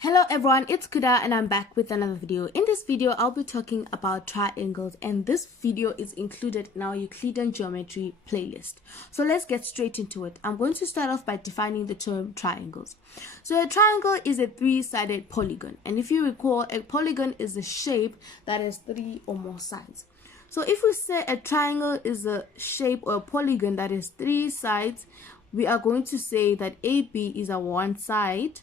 Hello everyone, it's Kuda and I'm back with another video. In this video, I'll be talking about triangles, and this video is included in our Euclidean geometry playlist. So let's get straight into it. I'm going to start off by defining the term triangles. So a triangle is a three-sided polygon, and if you recall, a polygon is a shape that has three or more sides. So if we say a triangle is a shape or a polygon that has three sides, we are going to say that AB is a one side,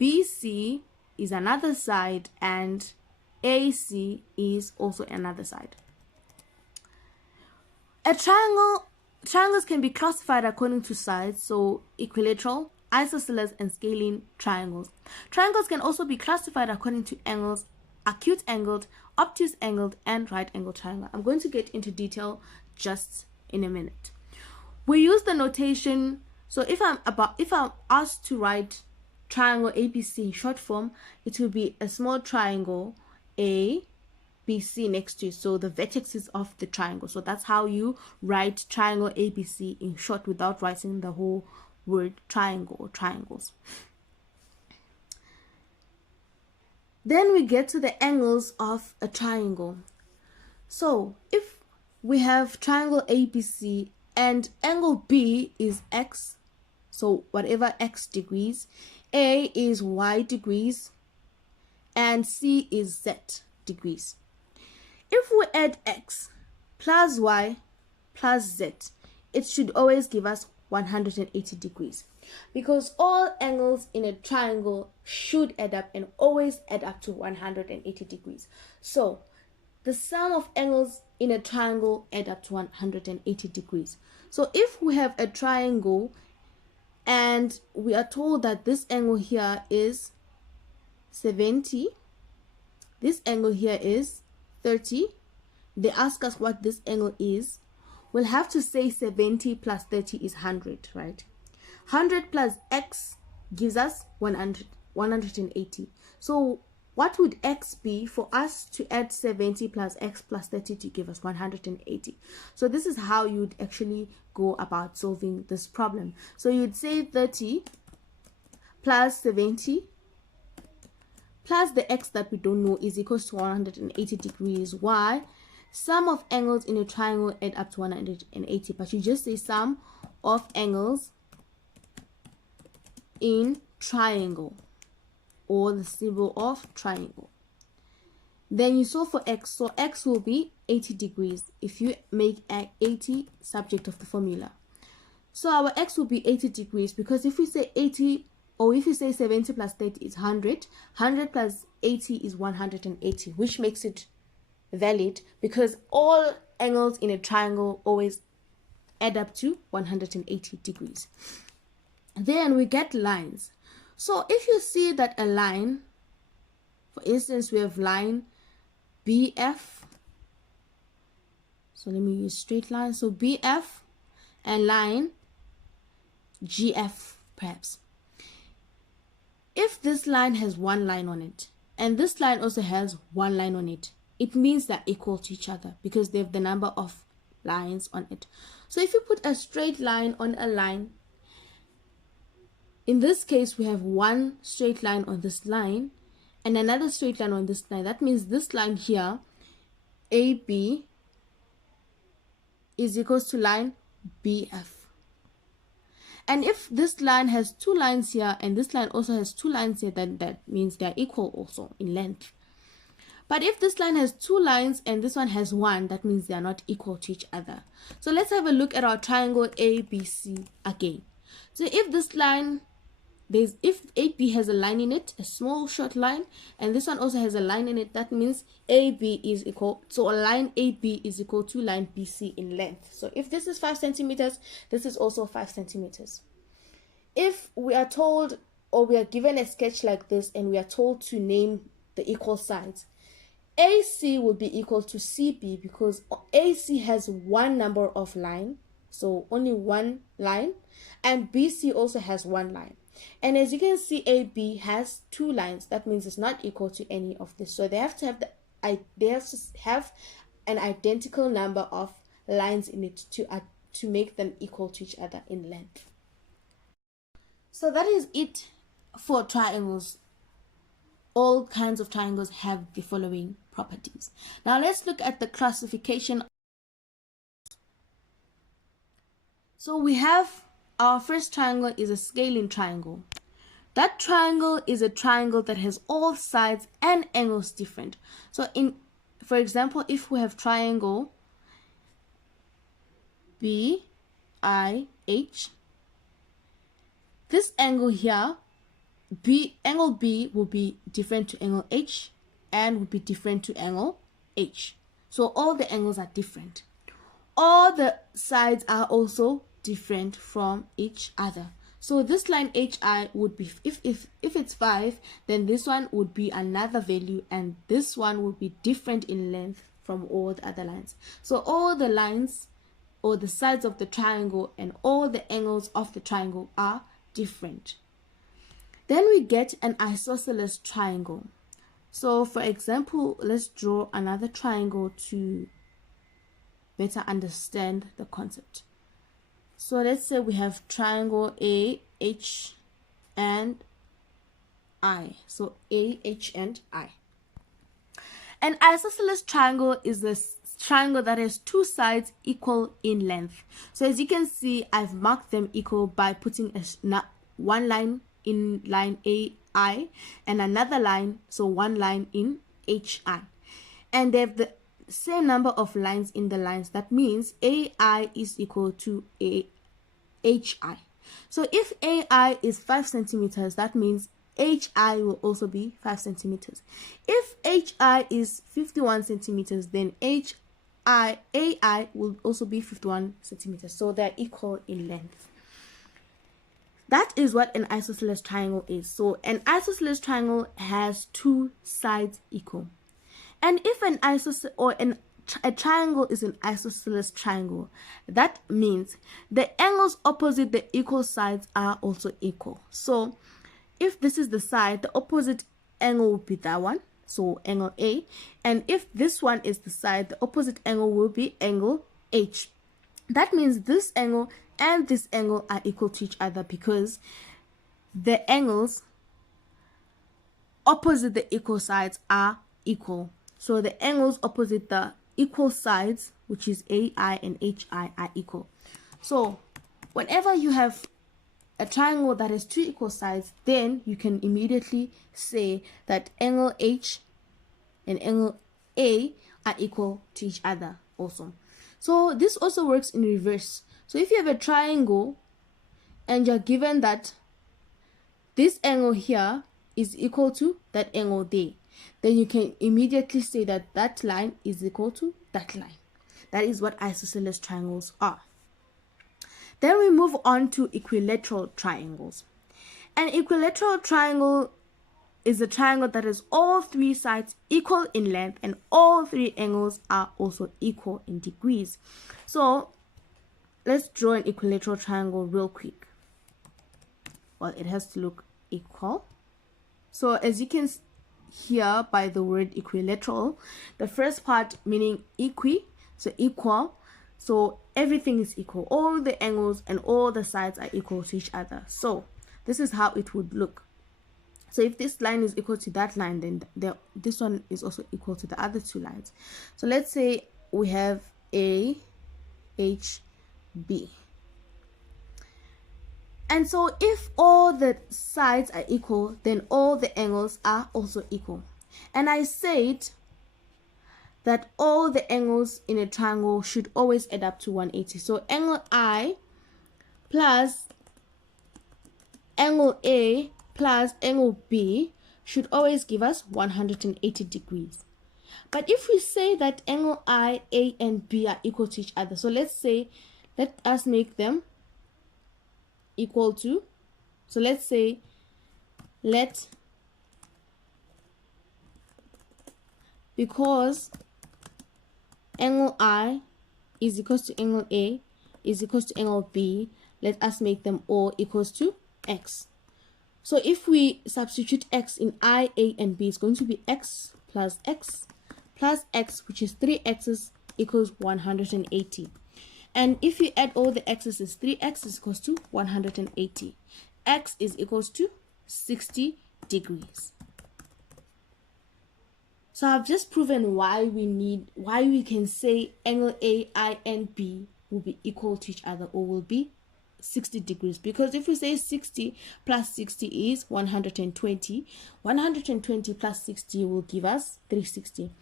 BC is another side, and AC is also another side. Triangles can be classified according to sides, so equilateral, isosceles, and scalene triangles. Triangles can also be classified according to angles: acute angled, obtuse angled, and right angled triangle. I'm going to get into detail just in a minute. We use the notation, so if I'm asked to write triangle ABC in short form, it will be a small triangle A, B, C next to it, so the vertices of the triangle. So that's how you write triangle ABC in short without writing the whole word triangle or triangles. Then we get to the angles of a triangle. So if we have triangle ABC and angle B is X, so whatever X degrees, A is Y degrees, and C is Z degrees. If we add X plus Y plus Z, it should always give us 180 degrees, because all angles in a triangle should add up and always add up to 180 degrees. So the sum of angles in a triangle add up to 180 degrees. So if we have a triangle and we are told that this angle here is 70, this angle here is 30, they ask us what this angle is, we'll have to say 70 plus 30 is 100, right? 100 plus X gives us 180. So what would X be for us to add 70 plus X plus 30 to give us 180? So this is how you'd actually go about solving this problem. So you'd say 30 plus 70 plus the X that we don't know is equals to 180 degrees. Why? Sum of angles in a triangle add up to 180, but you just say sum of angles in triangle, or the symbol of triangle. Then you solve for X, so X will be 80 degrees if you make 80 subject of the formula. So our X will be 80 degrees, because if we say 80, or if you say 70 plus 30 is 100, 100 plus 80 is 180, which makes it valid because all angles in a triangle always add up to 180 degrees. Then we get lines. So if you see that a line, for instance, we have line BF, so let me use straight line, so BF and line GF perhaps. If this line has one line on it and this line also has one line on it, it means they're equal to each other because they have the number of lines on it. So if you put a straight line on a line, in this case we have one straight line on this line and another straight line on this line. That means this line here, AB, is equals to line BF. And if this line has two lines here and this line also has two lines here, then that means they're equal also in length. But if this line has two lines and this one has one, that means they are not equal to each other. So let's have a look at our triangle ABC again. So if this line, if AB has a line in it, a small short line, and this one also has a line in it, that means AB is equal, so a line AB is equal to line BC in length. So if this is 5 centimeters, this is also 5 centimeters. If we are told, or we are given a sketch like this and we are told to name the equal sides, AC will be equal to CB because AC has one number of line, so only one line, and BC also has one line. And as you can see, AB has two lines. That means it's not equal to any of this. So they have to have an identical number of lines in it to make them equal to each other in length. So that is it for triangles. all kinds of triangles have the following properties. Now let's look at the classification. So we have our first triangle is a scaling triangle. That triangle is a triangle that has all sides and angles different. So for example, if we have triangle BIH, this angle here, angle B will be different to angle H and will be different to angle H. So all the angles are different. All the sides are also different from each other. So this line HI would be, if it's 5, then this one would be another value, and this one would be different in length from all the other lines. So all the lines or the sides of the triangle and all the angles of the triangle are different. Then we get an isosceles triangle. So for example, let's draw another triangle to better understand the concept. So let's say we have triangle AH and I. So AH and I. An isosceles triangle is a triangle that has two sides equal in length. So as you can see, I've marked them equal by putting one line in line AI and another line, so one line in HI. And they have the same number of lines in the lines. That means AI is equal to HI. So if AI is 5 centimeters, that means HI will also be 5 centimeters. If HI is 51 centimeters, then AI will also be 51 centimeters. So they're equal in length. That is what an isosceles triangle is. So an isosceles triangle has two sides equal. And if a triangle is an isosceles triangle, that means the angles opposite the equal sides are also equal. So if this is the side, the opposite angle will be that one, so angle A. And if this one is the side, the opposite angle will be angle H. That means this angle and this angle are equal to each other because the angles opposite the equal sides are equal. So the angles opposite the equal sides, which is AI and HI, are equal. So whenever you have a triangle that has two equal sides, then you can immediately say that angle H and angle A are equal to each other also. So this also works in reverse. So if you have a triangle and you're given that this angle here is equal to that angle there, then you can immediately say that that line is equal to that line. That is what isosceles triangles are. Then we move on to equilateral triangles. An equilateral triangle is a triangle that has all three sides equal in length and all three angles are also equal in degrees. So let's draw an equilateral triangle real quick. Well, it has to look equal. So as you can hear by the word equilateral, the first part meaning so equal. So everything is equal. All the angles and all the sides are equal to each other. So this is how it would look. So if this line is equal to that line, then this one is also equal to the other two lines. So let's say we have A, H, B. And so if all the sides are equal, then all the angles are also equal. And I said that all the angles in a triangle should always add up to 180. So angle I plus angle A plus angle B should always give us 180 degrees. But if we say that angle I, A, and B are equal to each other, so let us make them equal to, so let's say, because angle I is equal to angle A is equal to angle B, let us make them all equals to x. So if we substitute x in I, A, and B, it's going to be x, which is 3x's equals 180. And if you add all the x's, is 3x is equals to 180. X is equals to 60 degrees. So I've just proven why we can say angle AI and B will be equal to each other, or will be 60 degrees, because if we say 60 plus 60 is 120, 120 plus 60 will give us 360.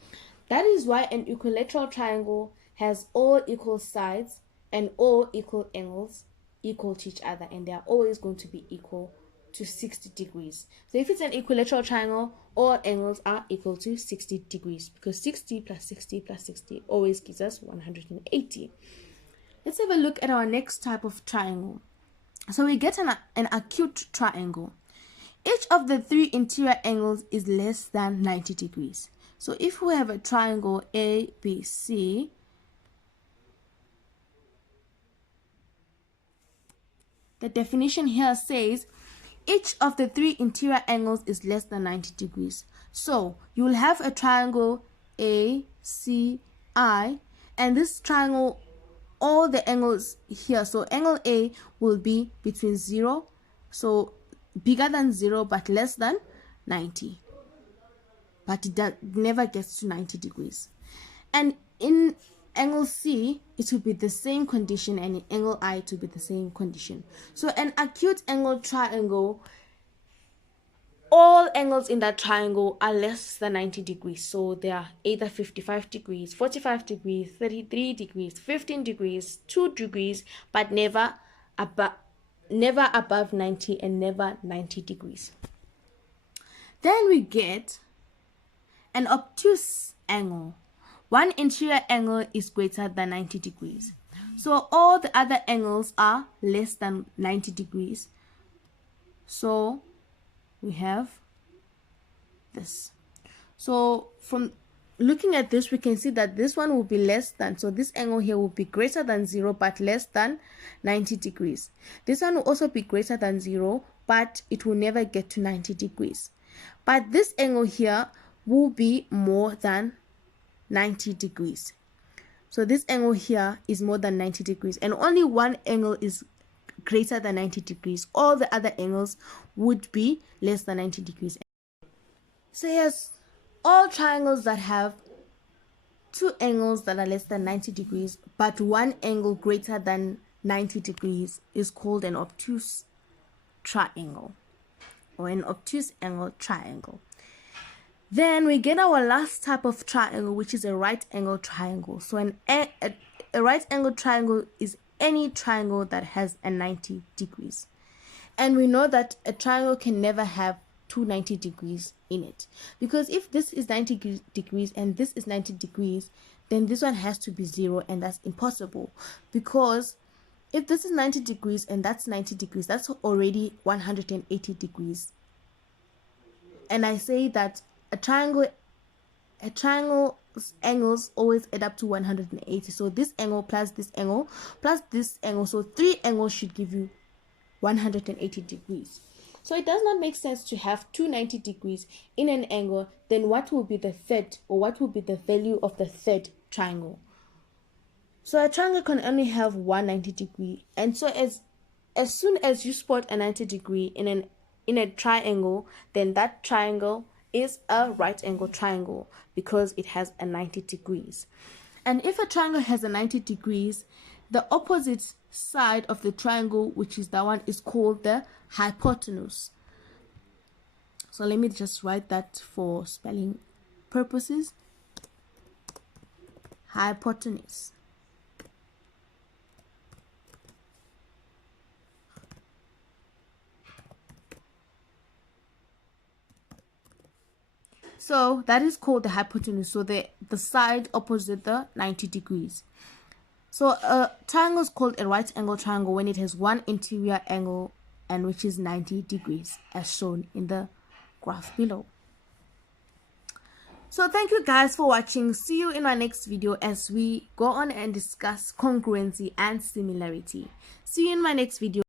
That is why an equilateral triangle has all equal sides and all equal angles equal to each other, and they are always going to be equal to 60 degrees. So if it's an equilateral triangle, all angles are equal to 60 degrees, because 60 plus 60 plus 60 always gives us 180. Let's have a look at our next type of triangle. So we get an acute triangle. Each of the three interior angles is less than 90 degrees. So if we have a triangle ABC, the definition here says each of the three interior angles is less than 90 degrees. So you will have a triangle ACI, and this triangle, all the angles here, so angle A will be between 0, so bigger than 0 but less than 90, but it never gets to 90 degrees. And in angle C, it will be the same condition, and in angle I, it will be the same condition. So an acute angle triangle, all angles in that triangle are less than 90 degrees. So they are either 55 degrees, 45 degrees, 33 degrees, 15 degrees, 2 degrees, but never above 90 and never 90 degrees. Then we get an obtuse angle. One interior angle is greater than 90 degrees. So all the other angles are less than 90 degrees. So we have this. So from looking at this, we can see that this one will be less than, so this angle here will be greater than 0 but less than 90 degrees. This one will also be greater than 0, but it will never get to 90 degrees. But this angle here will be more than 90 degrees. So this angle here is more than 90 degrees, and only one angle is greater than 90 degrees. All the other angles would be less than 90 degrees. So yes, all triangles that have two angles that are less than 90 degrees but one angle greater than 90 degrees is called an obtuse triangle, or an obtuse angle triangle. Then we get our last type of triangle, which is a right angle triangle. So a right angle triangle is any triangle that has a 90 degrees. And we know that a triangle can never have 290 degrees in it, because if this is 90 degrees and this is 90 degrees, then this one has to be 0, and that's impossible, because if this is 90 degrees and that's 90 degrees, that's already 180 degrees. And I say that a triangle's angles always add up to 180. So this angle plus this angle plus this angle, so 3 angles should give you 180 degrees. So it does not make sense to have 290 degrees in an angle. Then what will be the third, or what will be the value of the third triangle? So a triangle can only have 190 degree, and so as soon as you spot a 90 degree in a triangle, then that triangle is a right angle triangle, because it has a 90 degrees. And if a triangle has a 90 degrees, the opposite side of the triangle, which is that one, is called the hypotenuse. So let me just write that for spelling purposes. Hypotenuse. So that is called the hypotenuse, so the side opposite the 90 degrees. So a triangle is called a right angle triangle when it has one interior angle, and which is 90 degrees, as shown in the graph below. So thank you guys for watching. See you in my next video as we go on and discuss congruency and similarity. See you in my next video.